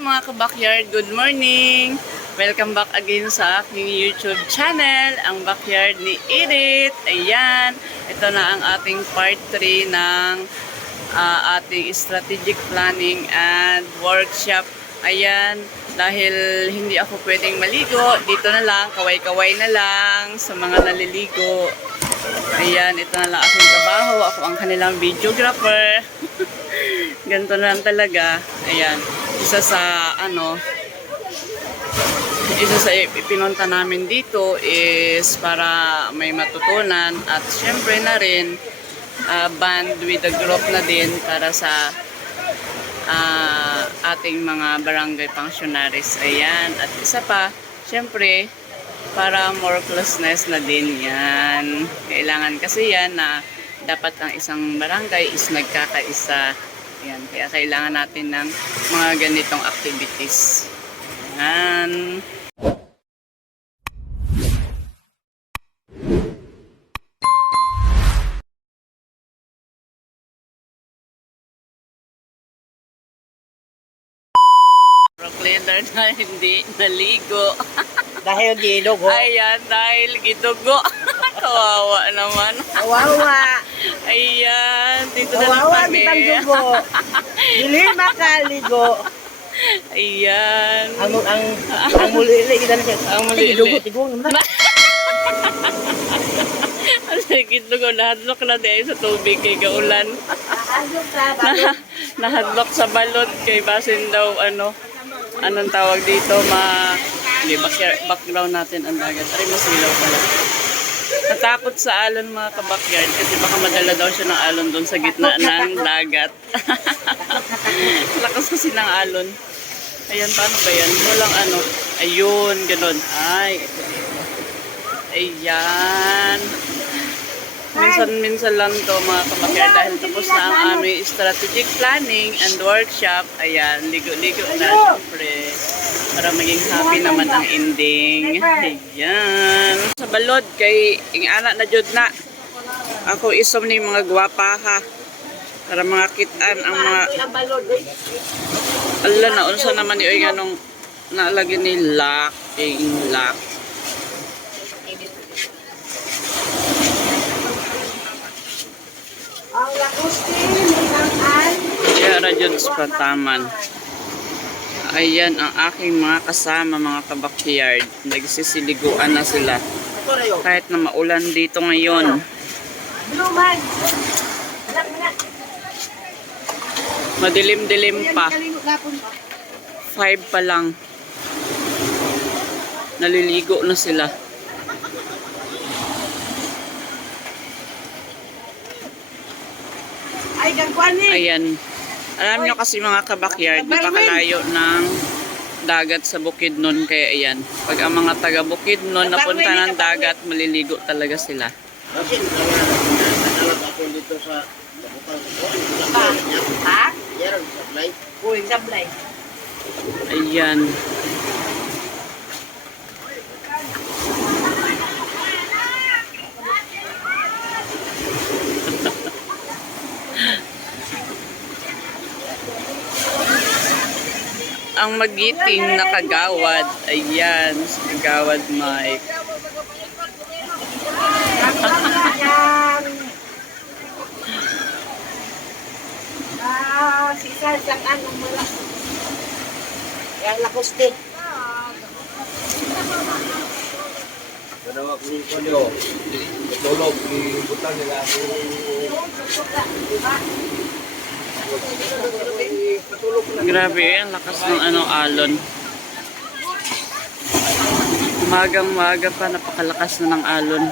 mga kabakyard, good morning! Welcome back again sa aking YouTube channel, ang Backyard ni Edith. Ayan, ito na ang ating part 3 ng ating strategic planning and workshop. Ayan, dahil hindi ako pwedeng maligo, dito na lang, kaway-kaway na lang sa mga naliligo. Ayan, ito na lang aking trabaho. Ako ang kanilang videographer. Ganito na lang talaga. Ayan, isa sa pinunta namin dito is para may matutunan at syempre na rin band with the group na din para sa ating mga barangay functionaries. Ayan, at isa pa, syempre para more closeness na din yan. Kailangan kasi yan na dapat ang isang barangay is nagkakaisa. Ayan, kaya kailangan natin ng mga ganitong activities. Ayan. Procleaner na hindi naligo. Dahil gidugo. Ayan, dahil gidugo. Kawawa naman. Kawawa. Ayan, dito na lang Kawawa kami. kitang dugo. Dili makaligo. Ayan. Ang mulili ilan siya. Ang mulili. Dugo tigong naman. Ang sakit dugo, nahadlok na dahil sa tubig kay kaulan. Nahadlok sa balot kay basin daw anong tawag dito, background natin ang dagat. Ay, masilaw pala. Natakot sa alon mga kabakyard kasi baka madala daw siya ng alon doon sa gitna ng dagat. Lakas kasi ng alon. Ayan, paano ba yan? Walang ayun, ganun. Ay, ito dito. Ayan. Minsan lang to mga kabakyard dahil tapos na ang aming strategic planning and workshop. Ayan, ligo-ligo na syempre para maging happy naman ang ending. Ayan. Sa balod kay anak na jud na. Ako isom ni mga gwapa ha. Para mga kitaan ang mga ala na unsa naman ni oy nganong nalagay ni lock, lock. Ang lakustin ng an. Kaya radyon sa Pataman. Ayan ang aking mga kasama, mga kabakyard. Nagsisiliguan na sila. Kahit na maulan dito ngayon. Bluman. Madilim-dilim pa. 5 pa lang. Naliligo na sila. Ay, gagwan ni. Ayan. Alam nyo kasi mga kabakyard, napakalayo ng dagat sa Bukidnon. Kaya ayan, pag ang mga taga Bukidnon napunta ng dagat, maliligo talaga sila. Ha? Uy, sablay. Ayan. Ang magiting na kagawad. Ayan, si Kagawad Mike. Sisa sang anong mula. Yang lakusti. Dalawa kung ano, tulog, ibutang nila ako. Grabe, ang lakas ng alon. Umagang-umaga pa, napakalakas na ng alon.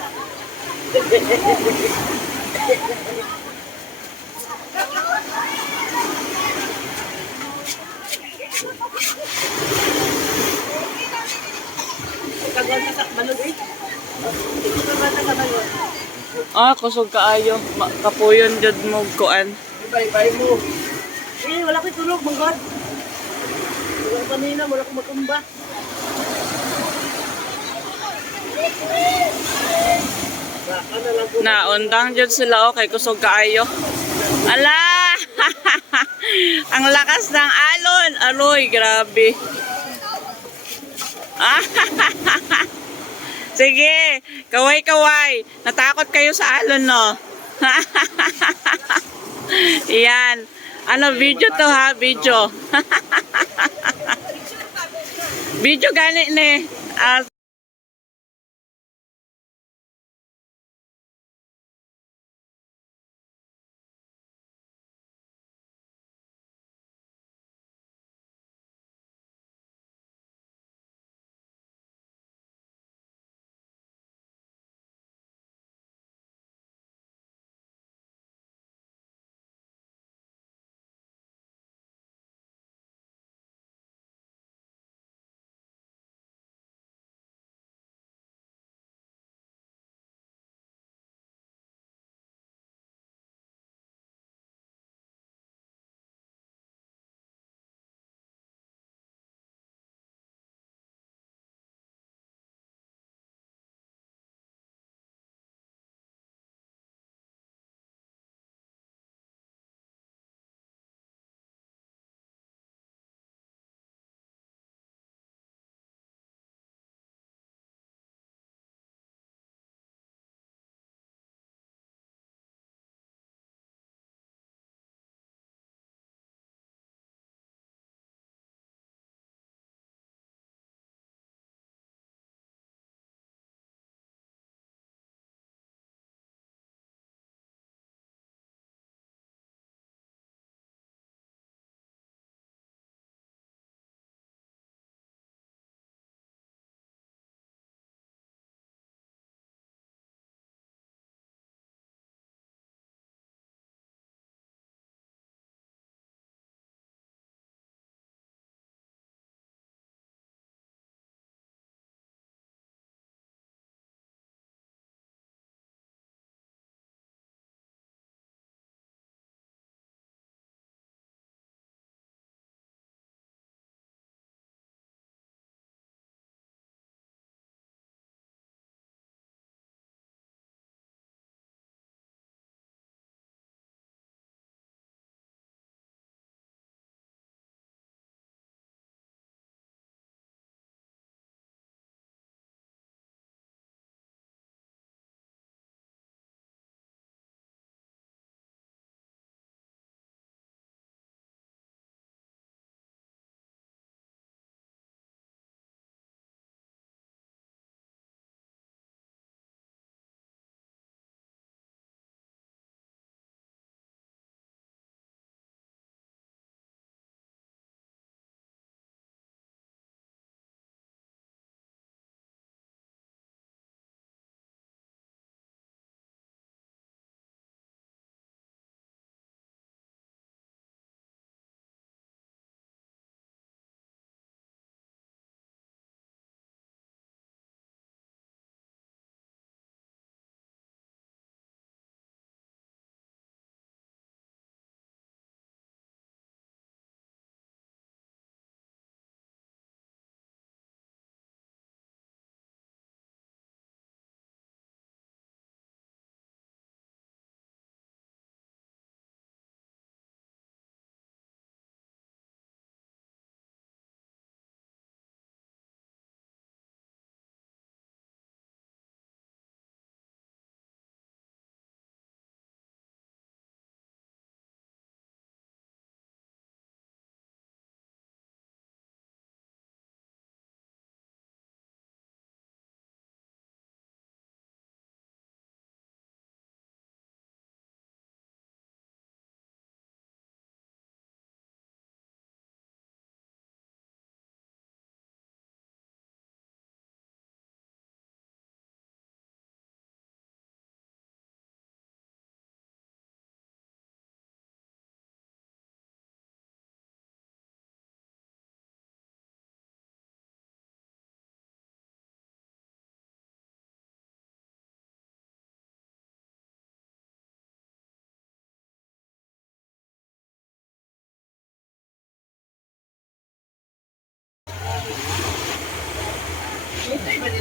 Kusog kaayo. Kapuyon jud mo kuan. Bye-bye mo. Wala ko'y tulog, manggod. Wala kanina, wala ko matumba. Naundang jud sila kay kusog kaayo. Ala! Ang lakas ng alon. Aloy, grabe. Sige, kaway-kaway. Natakot kayo sa alon, no? Yan. Ano, video to ha? Video. Video gani ni.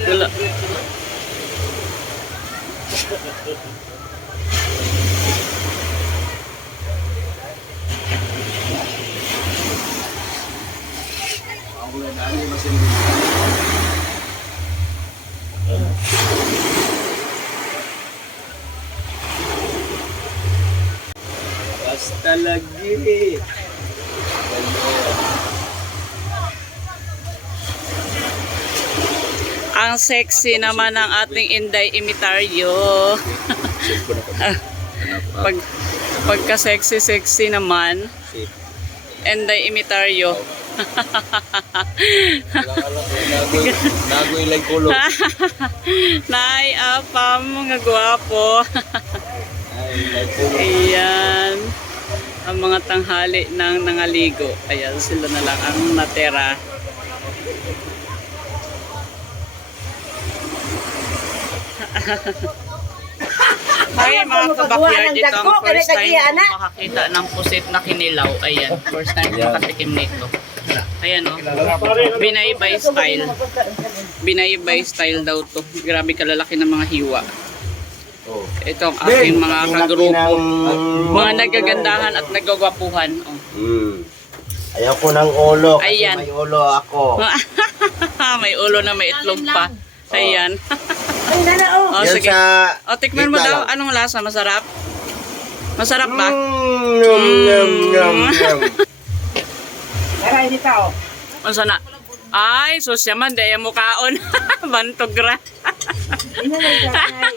Wala. Ako na dali masin. Basta lagi. Ang sexy naman ng ating Inday Imitaryo. Pag pagka-sexy naman, Inday Imitaryo. Nagoy lang kulo. Nay, apam, mga gwapo. Ayan. Ang mga tanghali ng nangaligo. Ayan, sila na lang ang natera. Hi mga kabakyard, ito ang first time ko makakita ng pusit na kinilaw. Ayan, first time ko makatikim nito. Ayan o, binaybay style. Binaybay style daw to. Grabe kalalaki ng mga hiwa. Ito ang aking mga kagrupo. Mga nagagandahan at nagagwapuhan. Oh. Ayaw ko ng ulo kasi Ayan. may ulo ako. May ulo na may itlog pa. Ayan. Ay, nana, oh. Oh, Yan sige. sa... O, tikman mo gitna daw. lang. Anong lasa? Masarap? Masarap ba? Yum, yum, yum, yum. Tara, hindi tao. Ano sana? Ay, sus yaman, daya mo kaon. Bantog ra. Hindi na lang,